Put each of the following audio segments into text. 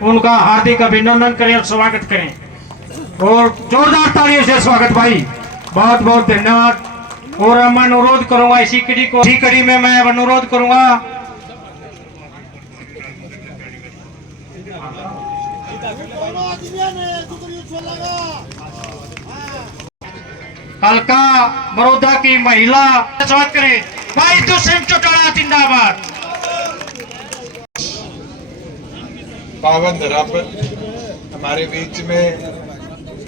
उनका हार्दिक अभिनंदन करें और स्वागत करें और जोरदार तालियों से स्वागत भाई, बहुत बहुत धन्यवाद। और मैं अनुरोध करूंगा इसी कड़ी में मैं अनुरोध करूंगा हल्का बड़ौदा की महिला स्वागत करें भाई दुष्यंत चौटाला जिंदाबाद। पावन धरा पर हमारे बीच में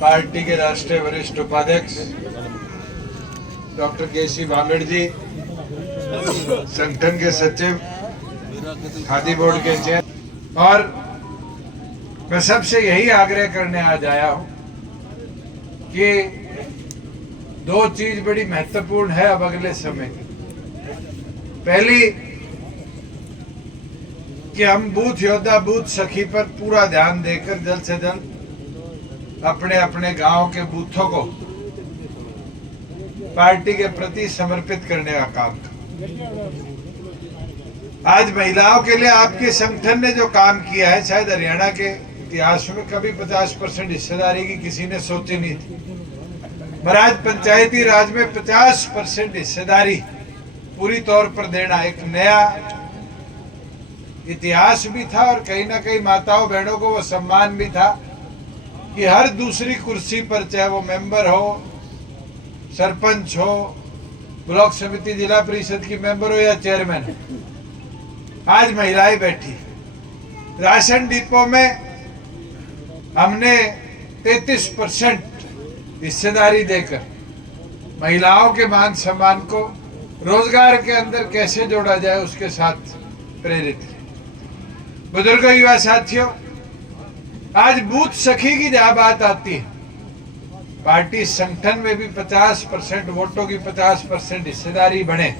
पार्टी के राष्ट्रीय वरिष्ठ उपाध्यक्ष डॉक्टर केसी भांगड़ जी, संगठन के सचिव, खादी बोर्ड के चेयर, और मैं सबसे यही आग्रह करने आज आया हूं कि दो चीज बड़ी महत्वपूर्ण है अब अगले समय। पहली कि हम बूथ योद्धा बूथ सखी पर पूरा ध्यान देकर जल्द से जल्द अपने अपने गांव के बूथों को पार्टी के प्रति समर्पित करने का काम करें। आज महिलाओं के लिए आपके संगठन ने जो काम किया है, शायद हरियाणा के इतिहास में कभी 50% हिस्सेदारी की किसी ने सोची नहीं थी, पर आज पंचायती राज में 50% हिस्सेदारी पूरी तौर पर देना एक नया इतिहास भी था और कहीं ना कहीं माताओं बहनों को वो सम्मान भी था कि हर दूसरी कुर्सी पर, चाहे वो मेंबर हो, सरपंच हो, ब्लॉक समिति जिला परिषद की मेंबर हो या चेयरमैन हो, आज महिलाएं बैठी। राशन डिपो में हमने 33% हिस्सेदारी देकर महिलाओं के मान सम्मान को रोजगार के अंदर कैसे जोड़ा जाए उसके साथ प्रेरित। बुजुर्गों, युवा साथियों, आज बूथ सखी की जहां बात आती है, पार्टी संगठन में भी 50% वोटों की 50% हिस्सेदारी बने,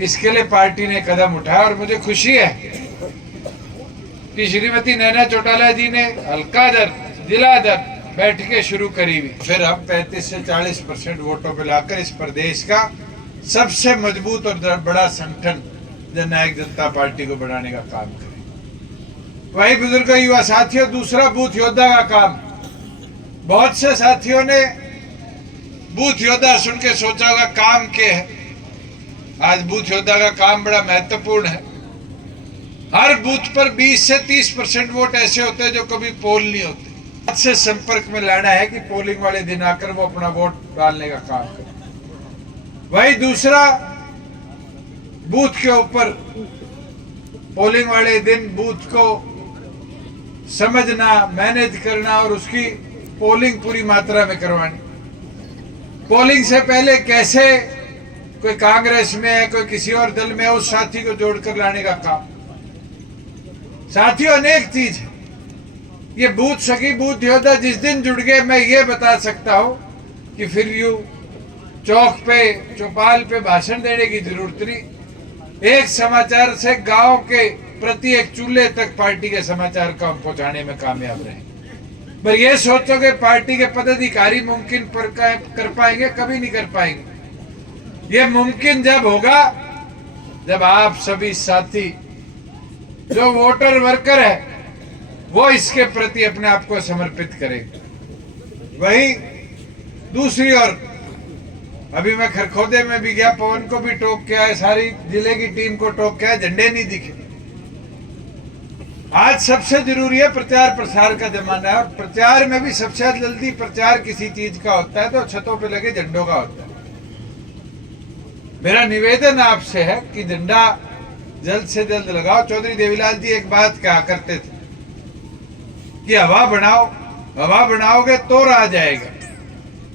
इसके लिए पार्टी ने कदम उठाया। और मुझे खुशी है कि श्रीमती नैना चौटाला जी ने हल्का दर, जिला दर बैठकें शुरू करी हुई, फिर हम 35 से 40% वोटों पर लाकर इस प्रदेश का सबसे मजबूत और बड़ा संगठन जननायक जनता पार्टी को बढ़ाने का काम करें। वही बुजुर्ग युवा साथियों, दूसरा बूथ योद्धा का काम। बहुत से साथियों ने बूथ योद्धा सुन के सोचा होगा काम क्या है। आज बूथ योद्धा का काम बड़ा महत्वपूर्ण है। हर बूथ पर 20 से 30% वोट ऐसे होते हैं जो कभी पोल नहीं होते, से संपर्क में लाना है कि पोलिंग वाले दिन आकर वो अपना वोट डालने का काम करें। वही दूसरा, बूथ के ऊपर पोलिंग वाले दिन बूथ को समझना, मैनेज करना और उसकी पोलिंग पूरी मात्रा में करवानी। पोलिंग से पहले कैसे कोई कांग्रेस में है, कोई किसी और दल में है, उस साथी को जोड़कर लाने का काम। साथियों, अनेक चीज है। ये बूथ सखी, बूथ योद्धा जिस दिन जुड़ गए, मैं ये बता सकता हूं कि फिर यूं चौक पे, चौपाल पे भाषण देने की जरूरत नहीं। एक समाचार से गांव के प्रति एक चूल्हे तक पार्टी के समाचार को हम पहुंचाने में कामयाब रहे। पर ये सोचोगे पार्टी के पदाधिकारी मुमकिन पर कर पाएंगे? कभी नहीं कर पाएंगे। ये मुमकिन जब होगा जब आप सभी साथी, जो वोटर वर्कर है, वो इसके प्रति अपने आप को समर्पित करेंगे। वही दूसरी ओर, अभी मैं खरखोदे में भी गया, पवन को भी टोक के आया, सारी जिले की टीम को टोक के आया, झंडे नहीं दिखे। आज सबसे जरूरी है प्रचार प्रसार का जमाना है, और प्रचार में भी सबसे जल्दी प्रचार किसी चीज का होता है तो छतों पे लगे झंडों का होता है। मेरा निवेदन आपसे है कि झंडा जल्द से जल्द लगाओ। चौधरी देवीलाल जी एक बात कहा करते थे कि हवा बनाओ, हवा बनाओगे तो राह जाएगा,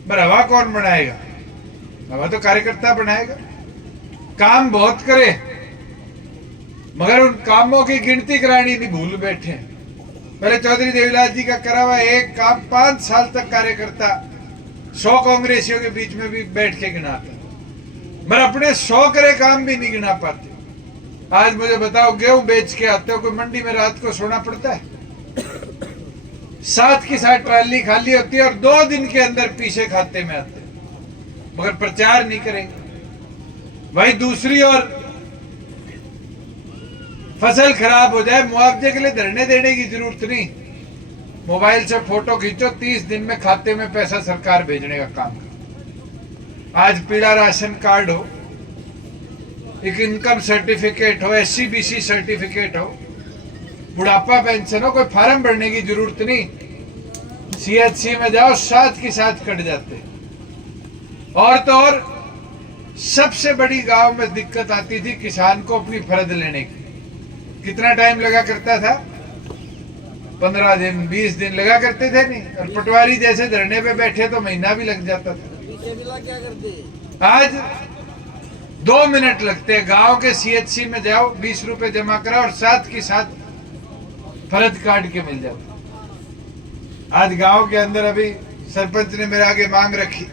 पर हवा कौन बनाएगा? हवा तो कार्यकर्ता बनाएगा। काम बहुत करे, मगर उन कामों की गिनती करानी नहीं भूल बैठे। पहले चौधरी देवीलाल जी का करा हुआ एक काम 5 साल तक कार्यकर्ता 100 कांग्रेसियों के बीच में भी बैठ के गिनाता, मगर अपने 100 करे काम भी नहीं गिना पाते। आज मुझे बताओ, गेहूं बेच के आते हो, कोई मंडी में रात को सोना पड़ता है? 7 की 7 ट्राली खाली होती है और 2 दिन के अंदर पीछे खाते में आते, मगर प्रचार नहीं करेंगे। वही दूसरी ओर फसल खराब हो जाए मुआवजे के लिए धरने देने की जरूरत नहीं, मोबाइल से फोटो खींचो, 30 दिन में खाते में पैसा सरकार भेजने का काम करो। आज पीला राशन कार्ड हो, एक इनकम सर्टिफिकेट हो, SCBC सर्टिफिकेट हो, बुढ़ापा पेंशन हो, कोई फार्म भरने की जरूरत नहीं, CHC में जाओ साथ के साथ कट जाते। और तो और सबसे बड़ी गांव में दिक्कत आती थी किसान को अपनी फर्द लेने की। कितना टाइम लगा करता था? 15 दिन 20 दिन लगा करते थे नहीं, और पटवारी जैसे धरने पे बैठे तो महीना भी लग जाता था। आज 2 मिनट लगते हैं, गांव के CHC में जाओ, 20 रुपए जमा कराओ और साथ के साथ फर्द काट के मिल जाता। आज गांव के अंदर अभी सरपंच ने मेरे आगे मांग रखी,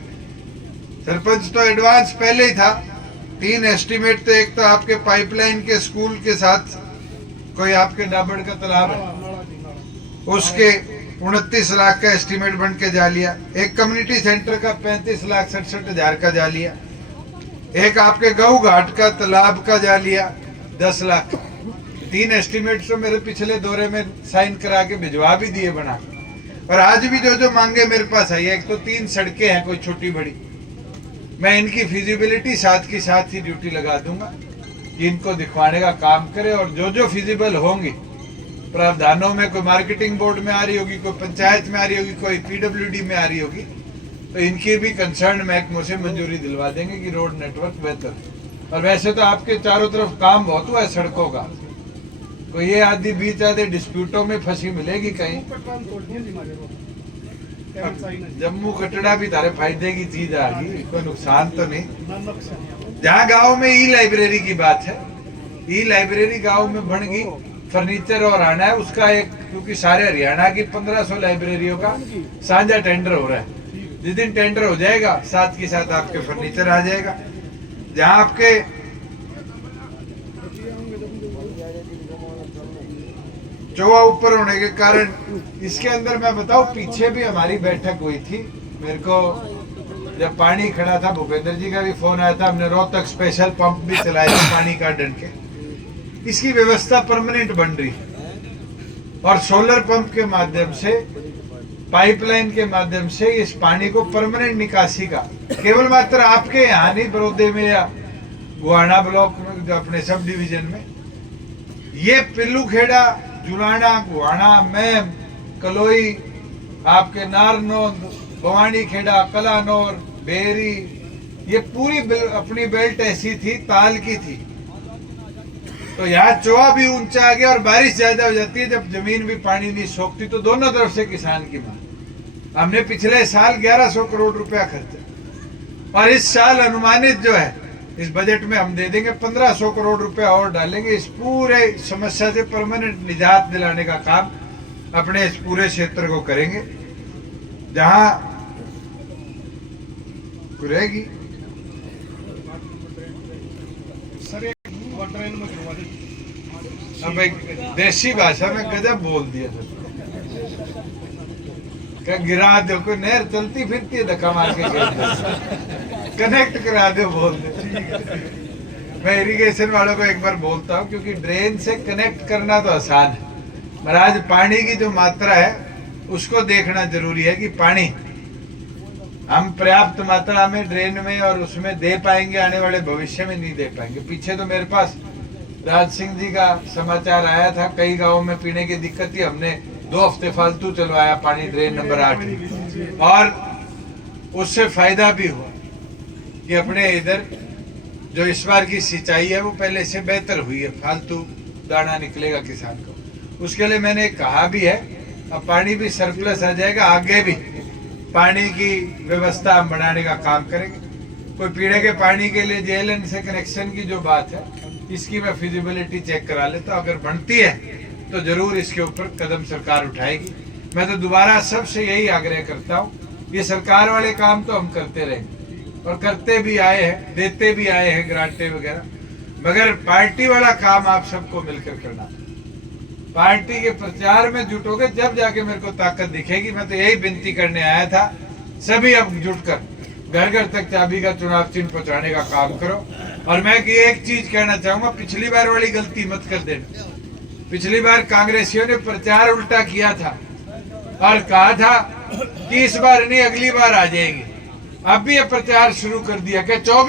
सरपंच तो एडवांस पहले ही था, 3 एस्टीमेट। तो एक तो आपके पाइपलाइन के स्कूल के साथ कोई आपके डाबड़ का तालाब है, उसके 29 लाख का एस्टीमेट बन के जा लिया। एक कम्युनिटी सेंटर का 35,67,000 का जा लिया। एक आपके गऊ घाट का तालाब का जा लिया 10 लाख। 3 एस्टीमेट तो मेरे पिछले दौरे में साइन करा के भिजवा भी दिए बना। और आज भी जो मांगे मेरे पास आई है, एक तो 3 सड़कें हैं कोई छोटी बड़ी, मैं इनकी फिजिबिलिटी साथ की साथ ही ड्यूटी लगा दूंगा कि इनको दिखवाने का काम करे। और जो फिजिबल होंगी, प्रावधानों में कोई मार्केटिंग बोर्ड में आ रही होगी, कोई पंचायत में आ रही होगी, कोई PWD में आ रही होगी, तो इनकी भी कंसर्न महकमों से मंजूरी दिलवा देंगे कि रोड नेटवर्क बेहतर। और वैसे तो आपके चारों तरफ काम बहुत हुआ है सड़कों का, कोई ये आधी बीच आधे डिस्प्यूटों में फंसी मिलेगी कहीं। जम्मू कटड़ा भी तारे फायदे की चीज आ गई, कोई नुकसान तो नहीं। जहाँ गांव में E-लाइब्रेरी की बात है, E-लाइब्रेरी गांव में बन गई, फर्नीचर और आना है उसका एक, क्योंकि सारे हरियाणा की 1500 लाइब्रेरियों का साझा टेंडर हो रहा है। जिस दिन टेंडर हो जाएगा साथ के साथ आपके फर्नीचर आ जाएगा। जहाँ आपके चौवा ऊपर होने के कारण, इसके अंदर मैं बताऊं, पीछे भी हमारी बैठक हुई थी। मेरे को जब पानी खड़ा था, भूपेंद्र जी का भी फोन आया था, हमने रोहतक स्पेशल पंप भी चलाए थे पानी का डन के। इसकी व्यवस्था परमानेंट बन रही है और सोलर पंप के माध्यम से, पाइपलाइन के माध्यम से इस पानी को परमानेंट निकासी का, केवल मात्र आपके यहाँ नहीं, बड़ौदे में या गुहाना ब्लॉक में, जो अपने सब डिवीजन में, ये पिल्लू खेड़ा, जुलाना, गुहाना, मैम, कलोई, आपके नारनौंद, भवानी खेड़ा, कलानौर, बेरी, ये पूरी अपनी बेल्ट ऐसी थी, ताल की थी। तो यहाँ चौवा भी ऊंचा आ गया और बारिश ज्यादा हो जाती है, जब जमीन भी पानी नहीं सोखती, तो दोनों तरफ से किसान की मांग। हमने पिछले साल 1100 करोड़ रुपया खर्चा, और इस साल अनुमानित जो है इस बजट में हम दे देंगे 1500 करोड़ रुपया और डालेंगे। इस पूरे समस्या से परमानेंट निजात दिलाने का काम अपने इस पूरे क्षेत्र को करेंगे। जहां रहेगी अब एक देसी भाषा में गजब बोल दिया था, क्या गिरा दो, कोई नहर चलती फिरती है, धक्का मार के कनेक्ट करा दो, बोल दे। मैं इरिगेशन वालों को एक बार बोलता हूँ, क्योंकि ड्रेन से कनेक्ट करना तो आसान है, पर आज पानी की जो मात्रा है उसको देखना जरूरी है कि पानी हम पर्याप्त मात्रा में ड्रेन में और उसमें दे पाएंगे, आने वाले भविष्य में नहीं दे पाएंगे। पीछे तो मेरे पास राज सिंह जी का समाचार आया था, कई गांवों में पीने की दिक्कत थी, हमने 2 हफ्ते फालतू चलवाया पानी ड्रेन नंबर 8, और उससे फायदा भी हुआ कि अपने इधर जो इस बार की सिंचाई है वो पहले से बेहतर हुई है, फालतू दाना निकलेगा किसान को। उसके लिए मैंने कहा भी है, अब पानी भी सरप्लस आ जाएगा, आगे भी पानी की व्यवस्था हम बढ़ाने का काम करेंगे। कोई पीने के पानी के लिए JLN से कनेक्शन की जो बात है, इसकी मैं फिजिबिलिटी चेक करा लेता हूँ, अगर बनती है तो जरूर इसके ऊपर कदम सरकार उठाएगी। मैं तो दोबारा सबसे यही आग्रह करता हूँ, ये सरकार वाले काम तो हम करते रहेंगे और करते भी आए हैं, देते भी आए हैं ग्रांटे वगैरह, मगर पार्टी वाला काम आप सबको मिलकर करना। पार्टी के प्रचार में जुटोगे जब जाके मेरे को ताकत दिखेगी। मैं तो यही विनती करने आया था, सभी अब जुटकर घर घर तक चाबी का चुनाव चिन्ह पहुंचाने का काम करो। और मैं कि एक चीज कहना चाहूंगा, पिछली बार वाली गलती मत कर देना। पिछली बार कांग्रेसियों ने प्रचार उल्टा किया था और कहा था कि इस बार नहीं अगली बार आ जाएंगे। अब भी ये प्रचार शुरू कर दिया कि 24